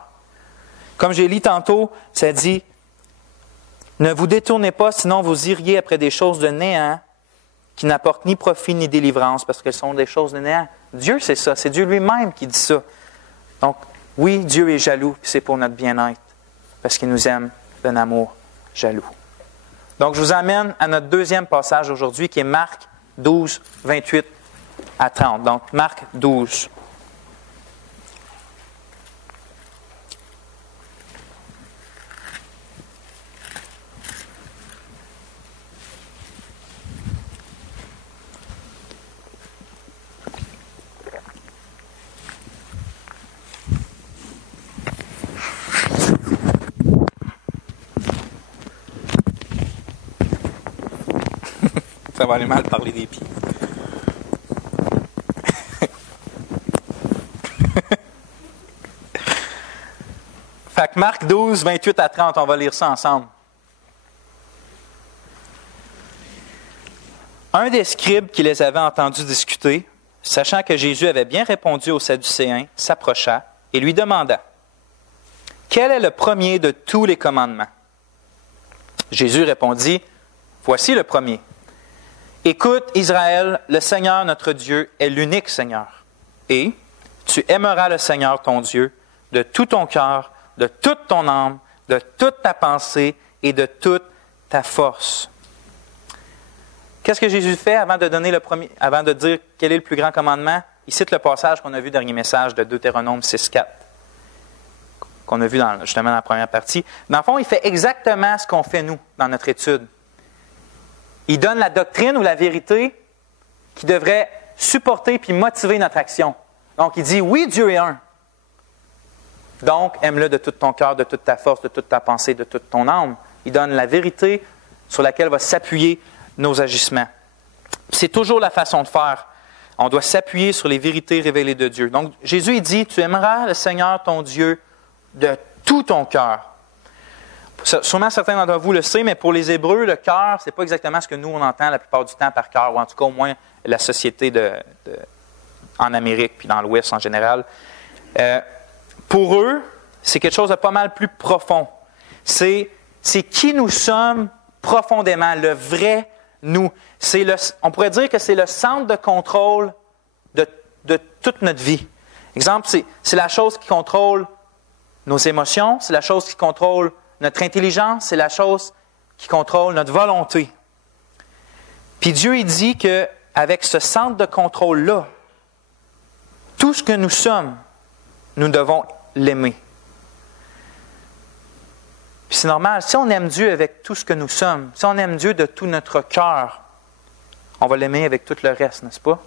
Comme j'ai lu tantôt, ça dit « Ne vous détournez pas, sinon vous iriez après des choses de néant qui n'apportent ni profit ni délivrance, parce qu'elles sont des choses de néant. » Dieu, c'est ça. C'est Dieu lui-même qui dit ça. Donc, oui, Dieu est jaloux, puis c'est pour notre bien-être, parce qu'il nous aime d'un amour jaloux. Donc, je vous amène à notre deuxième passage aujourd'hui, qui est Marc 12, 28 à 30. Donc, Marc 12. Ça va aller mal parler des pieds. Fait que Marc 12, 28 à 30, on va lire ça ensemble. Un des scribes qui les avait entendus discuter, sachant que Jésus avait bien répondu aux Sadducéens, s'approcha et lui demanda « Quel est le premier de tous les commandements ?» Jésus répondit « Voici le premier. Écoute, Israël, le Seigneur notre Dieu est l'unique Seigneur. Et tu aimeras le Seigneur ton Dieu de tout ton cœur, de toute ton âme, de toute ta pensée et de toute ta force. » Qu'est-ce que Jésus fait avant de dire quel est le plus grand commandement? Il cite le passage qu'on a vu dans le dernier message de Deutéronome 6.4, qu'on a vu justement dans la première partie. Dans le fond, il fait exactement ce qu'on fait nous dans notre étude. Il donne la doctrine ou la vérité qui devrait supporter puis motiver notre action. Donc, il dit, oui, Dieu est un. Donc, aime-le de tout ton cœur, de toute ta force, de toute ta pensée, de toute ton âme. Il donne la vérité sur laquelle va s'appuyer nos agissements. C'est toujours la façon de faire. On doit s'appuyer sur les vérités révélées de Dieu. Donc, Jésus il dit, tu aimeras le Seigneur ton Dieu de tout ton cœur. Sûrement certains d'entre vous le savent, mais pour les Hébreux, le cœur, ce n'est pas exactement ce que nous, on entend la plupart du temps par cœur, ou en tout cas au moins la société en Amérique, puis dans l'Ouest en général. Pour eux, c'est quelque chose de pas mal plus profond. C'est qui nous sommes profondément, le vrai nous. On pourrait dire que c'est le centre de contrôle de toute notre vie. Exemple, c'est la chose qui contrôle nos émotions, c'est la chose qui contrôle notre intelligence, c'est la chose qui contrôle notre volonté. Puis Dieu, il dit qu'avec ce centre de contrôle-là, tout ce que nous sommes, nous devons l'aimer. Puis c'est normal, si on aime Dieu avec tout ce que nous sommes, si on aime Dieu de tout notre cœur, on va l'aimer avec tout le reste, n'est-ce pas?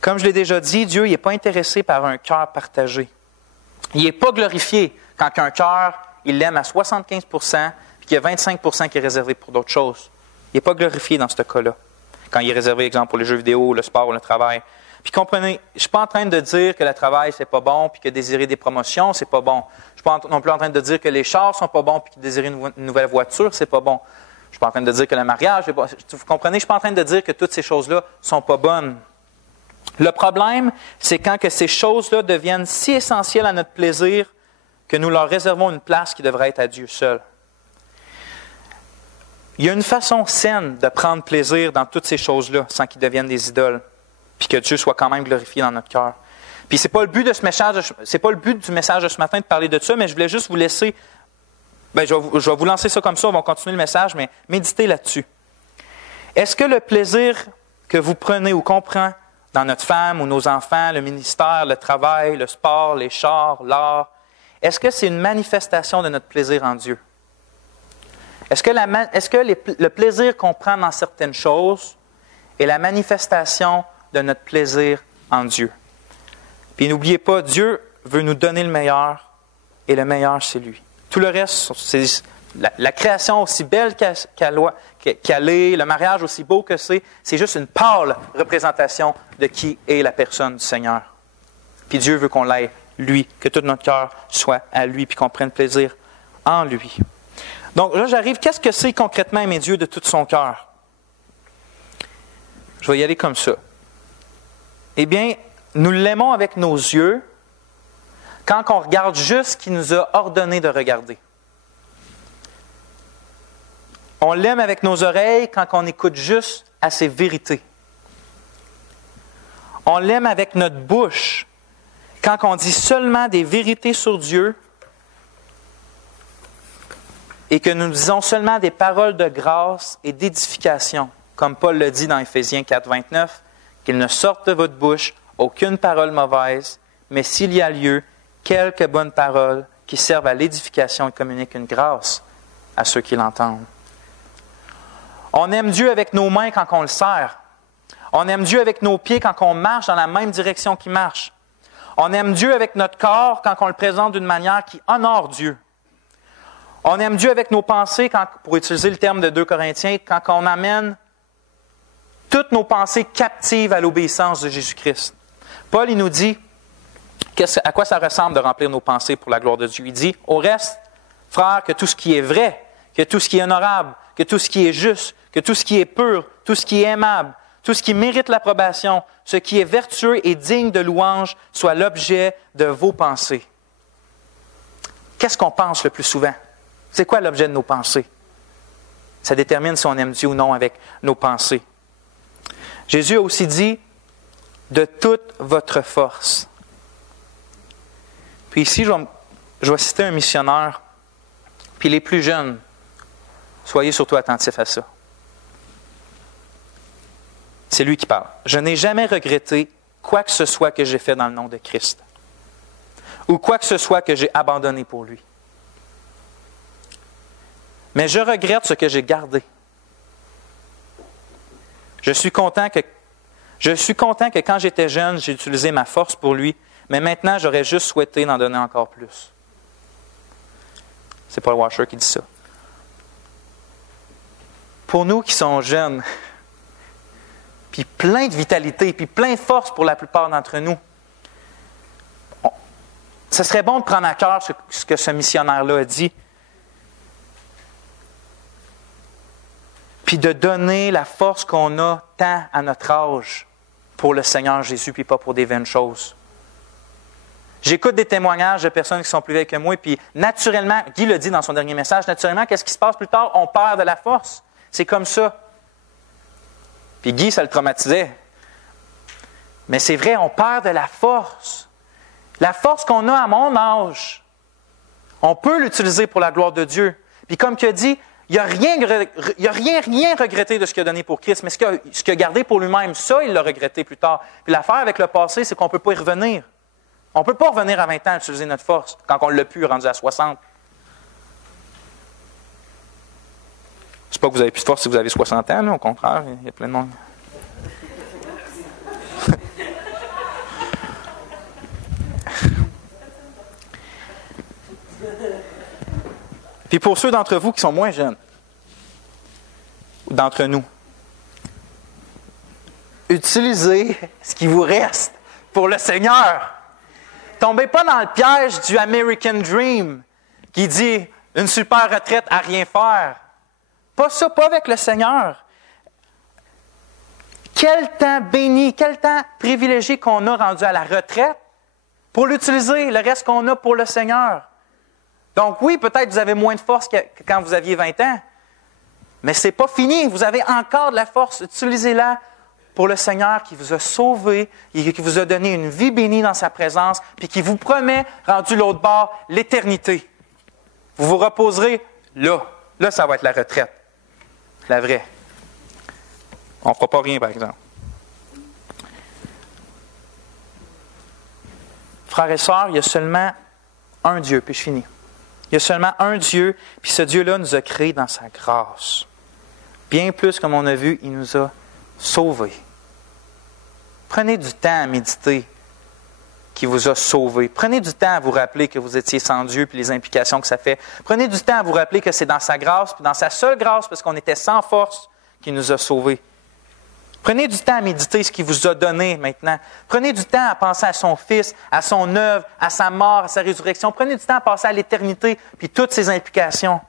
Comme je l'ai déjà dit, Dieu n'est pas intéressé par un cœur partagé. Il n'est pas glorifié quand un cœur, il l'aime à 75 % puis qu'il y a 25 % qui est réservé pour d'autres choses. Il n'est pas glorifié dans ce cas-là. Quand il est réservé, exemple, pour les jeux vidéo, le sport ou le travail. Puis comprenez, je ne suis pas en train de dire que le travail, c'est pas bon, puis que désirer des promotions, c'est pas bon. Je ne suis pas non plus en train de dire que les chars sont pas bons, puis que désirer une nouvelle voiture, c'est pas bon. Je ne suis pas en train de dire que le mariage, c'est pas... Vous comprenez, je ne suis pas en train de dire que toutes ces choses-là sont pas bonnes. Le problème, c'est quand que ces choses-là deviennent si essentielles à notre plaisir que nous leur réservons une place qui devrait être à Dieu seul. Il y a une façon saine de prendre plaisir dans toutes ces choses-là sans qu'ils deviennent des idoles, puis que Dieu soit quand même glorifié dans notre cœur. Puis c'est pas le but de ce message, c'est pas le but du message de ce matin de parler de ça, mais je voulais juste vous laisser. Je vais vous lancer ça comme ça, on va continuer le message, mais méditez là-dessus. Est-ce que le plaisir que vous prenez ou qu'on prend dans notre femme ou nos enfants, le ministère, le travail, le sport, les chars, l'art, est-ce que c'est une manifestation de notre plaisir en Dieu? Est-ce que le plaisir qu'on prend dans certaines choses est la manifestation de notre plaisir en Dieu? Puis n'oubliez pas, Dieu veut nous donner le meilleur, et le meilleur, c'est lui. Tout le reste, c'est la création aussi belle qu'elle est, le mariage aussi beau que c'est juste une pâle représentation de qui est la personne du Seigneur. Puis Dieu veut qu'on l'aille, lui, que tout notre cœur soit à lui, puis qu'on prenne plaisir en lui. Donc là, j'arrive, qu'est-ce que c'est concrètement aimer Dieu de tout son cœur? Je vais y aller comme ça. Eh bien, nous l'aimons avec nos yeux quand on regarde juste ce qu'il nous a ordonné de regarder. On l'aime avec nos oreilles quand on écoute juste à ses vérités. On l'aime avec notre bouche quand on dit seulement des vérités sur Dieu et que nous disons seulement des paroles de grâce et d'édification, comme Paul le dit dans Éphésiens 4, 29, qu'il ne sorte de votre bouche aucune parole mauvaise, mais s'il y a lieu, quelques bonnes paroles qui servent à l'édification et communiquent une grâce à ceux qui l'entendent. On aime Dieu avec nos mains quand on le sert. On aime Dieu avec nos pieds quand on marche dans la même direction qu'il marche. On aime Dieu avec notre corps quand on le présente d'une manière qui honore Dieu. On aime Dieu avec nos pensées, pour utiliser le terme de 2 Corinthiens, quand on amène toutes nos pensées captives à l'obéissance de Jésus-Christ. Paul, il nous dit, à quoi ça ressemble de remplir nos pensées pour la gloire de Dieu? Il dit, au reste, frères, que tout ce qui est vrai, que tout ce qui est honorable, que tout ce qui est juste, que tout ce qui est pur, tout tout ce qui est aimable, tout ce qui mérite l'approbation, ce qui est vertueux et digne de louange, soit l'objet de vos pensées. Qu'est-ce qu'on pense le plus souvent? C'est quoi l'objet de nos pensées? Ça détermine si on aime Dieu ou non avec nos pensées. Jésus a aussi dit « de toute votre force ». Puis ici, je vais citer un missionnaire, puis les plus jeunes, soyez surtout attentifs à ça. C'est lui qui parle. « Je n'ai jamais regretté quoi que ce soit que j'ai fait dans le nom de Christ, ou quoi que ce soit que j'ai abandonné pour lui. Mais je regrette ce que j'ai gardé. Je suis content que quand j'étais jeune, j'ai utilisé ma force pour lui, mais maintenant, j'aurais juste souhaité en donner encore plus. » C'est Paul Washer qui dit ça. Pour nous qui sommes jeunes, puis plein de vitalité, puis plein de force pour la plupart d'entre nous, ce serait bon de prendre à cœur ce que ce missionnaire-là a dit, puis de donner la force qu'on a tant à notre âge pour le Seigneur Jésus, puis pas pour des vaines choses. J'écoute des témoignages de personnes qui sont plus vieilles que moi, puis naturellement, Guy le dit dans son dernier message, naturellement, qu'est-ce qui se passe plus tard? On perd de la force. C'est comme ça. Puis Guy, ça le traumatisait. Mais c'est vrai, on perd de la force. La force qu'on a à mon âge, on peut l'utiliser pour la gloire de Dieu. Puis comme tu as dit, il n'a rien regretté de ce qu'il a donné pour Christ, mais ce qu'il a gardé pour lui-même, ça, il l'a regretté plus tard. Puis l'affaire avec le passé, c'est qu'on ne peut pas y revenir. On ne peut pas revenir à 20 ans à utiliser notre force quand on l'a pu, rendu à 60. C'est pas que vous avez plus de force si vous avez 60 ans, là, au contraire, il y a plein de monde. Puis pour ceux d'entre vous qui sont moins jeunes, ou d'entre nous, utilisez ce qui vous reste pour le Seigneur. Tombez pas dans le piège du American Dream qui dit une super retraite à rien faire. Pas ça, pas avec le Seigneur. Quel temps béni, quel temps privilégié qu'on a rendu à la retraite pour l'utiliser, le reste qu'on a pour le Seigneur. Donc oui, peut-être vous avez moins de force que quand vous aviez 20 ans, mais ce n'est pas fini. Vous avez encore de la force. Utilisez-la pour le Seigneur qui vous a sauvé et qui vous a donné une vie bénie dans sa présence, puis qui vous promet, rendu l'autre bord, l'éternité. Vous vous reposerez là. Là, ça va être la retraite. La vraie. On ne fera pas rien, par exemple. Frères et sœurs, il y a seulement un Dieu, puis je finis. Il y a seulement un Dieu, puis ce Dieu-là nous a créés dans sa grâce. Bien plus, comme on a vu, il nous a sauvés. Prenez du temps à méditer qui vous a sauvés. Prenez du temps à vous rappeler que vous étiez sans Dieu puis les implications que ça fait. Prenez du temps à vous rappeler que c'est dans sa grâce, puis dans sa seule grâce, parce qu'on était sans force, qu'il nous a sauvés. Prenez du temps à méditer ce qu'il vous a donné maintenant. Prenez du temps à penser à son Fils, à son œuvre, à sa mort, à sa résurrection. Prenez du temps à penser à l'éternité, puis toutes ses implications.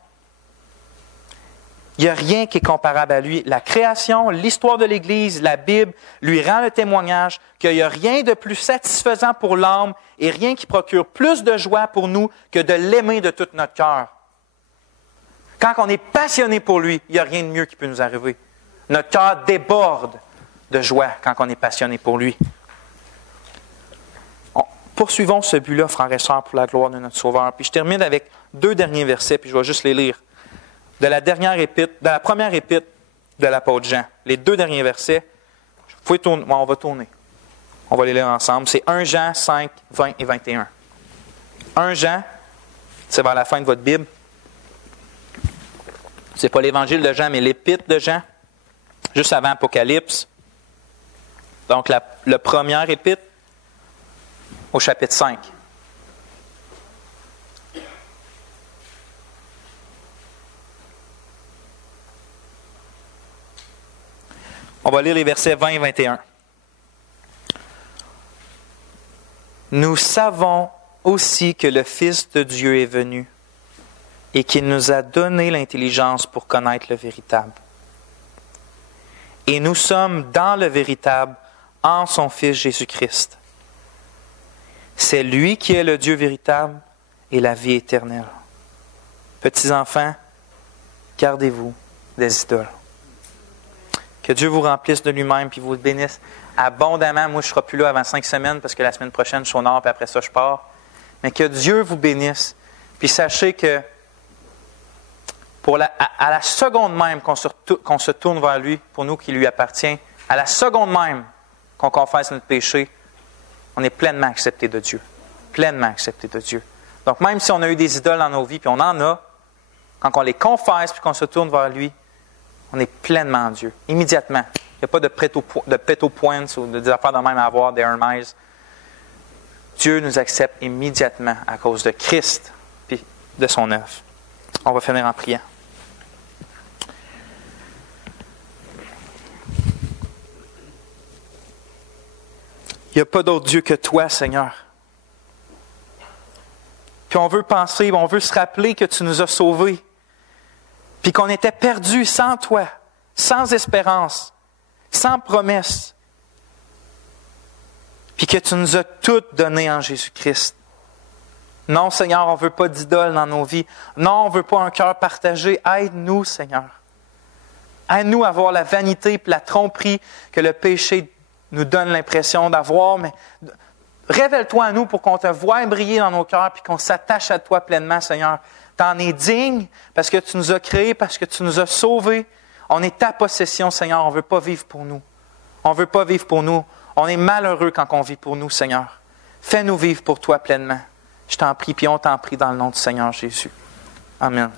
Il n'y a rien qui est comparable à lui. La création, l'histoire de l'Église, la Bible lui rend le témoignage qu'il n'y a rien de plus satisfaisant pour l'âme et rien qui procure plus de joie pour nous que de l'aimer de tout notre cœur. Quand on est passionné pour lui, il n'y a rien de mieux qui peut nous arriver. Notre cœur déborde de joie quand on est passionné pour lui. Poursuivons ce but-là, frères et sœurs, pour la gloire de notre Sauveur. Puis je termine avec 2 derniers versets, puis je vais juste les lire. De la première épître de l'apôtre Jean. Les 2 derniers versets, vous pouvez tourner, on va tourner. On va les lire ensemble. C'est 1 Jean 5, 20 et 21. 1 Jean, c'est vers la fin de votre Bible. Ce n'est pas l'évangile de Jean, mais l'épître de Jean, juste avant Apocalypse. Donc, le premier épître au chapitre 5. On va lire les versets 20 et 21. Nous savons aussi que le Fils de Dieu est venu et qu'il nous a donné l'intelligence pour connaître le véritable. Et nous sommes dans le véritable, en son Fils Jésus-Christ. C'est lui qui est le Dieu véritable et la vie éternelle. Petits enfants, gardez-vous des idoles. Que Dieu vous remplisse de lui-même puis vous bénisse abondamment. Moi, je ne serai plus là avant 5 semaines parce que la semaine prochaine, je suis au nord puis après ça, je pars. Mais que Dieu vous bénisse. Puis sachez que à la seconde même qu'on se tourne vers lui, pour nous qui lui appartient, à la seconde même qu'on confesse notre péché, on est pleinement accepté de Dieu. Pleinement accepté de Dieu. Donc même si on a eu des idoles dans nos vies, puis on en a, quand on les confesse puis qu'on se tourne vers lui, on est pleinement en Dieu. Immédiatement. Il n'y a pas de péto points ou des affaires de même à avoir, des Hermès. Dieu nous accepte immédiatement à cause de Christ puis de son œuvre. On va finir en priant. Il n'y a pas d'autre Dieu que toi, Seigneur. Puis on veut penser, on veut se rappeler que tu nous as sauvés. Puis qu'on était perdus sans toi, sans espérance, sans promesse. Puis que tu nous as tout donné en Jésus-Christ. Non, Seigneur, on ne veut pas d'idole dans nos vies. Non, on ne veut pas un cœur partagé. Aide-nous, Seigneur. Aide-nous à avoir la vanité et la tromperie que le péché nous donne l'impression d'avoir. Mais révèle-toi à nous pour qu'on te voie briller dans nos cœurs et qu'on s'attache à toi pleinement, Seigneur. Tu en es digne parce que tu nous as créés, parce que tu nous as sauvés. On est ta possession, Seigneur. On ne veut pas vivre pour nous. On ne veut pas vivre pour nous. On est malheureux quand on vit pour nous, Seigneur. Fais-nous vivre pour toi pleinement. Je t'en prie, puis on t'en prie dans le nom du Seigneur Jésus. Amen.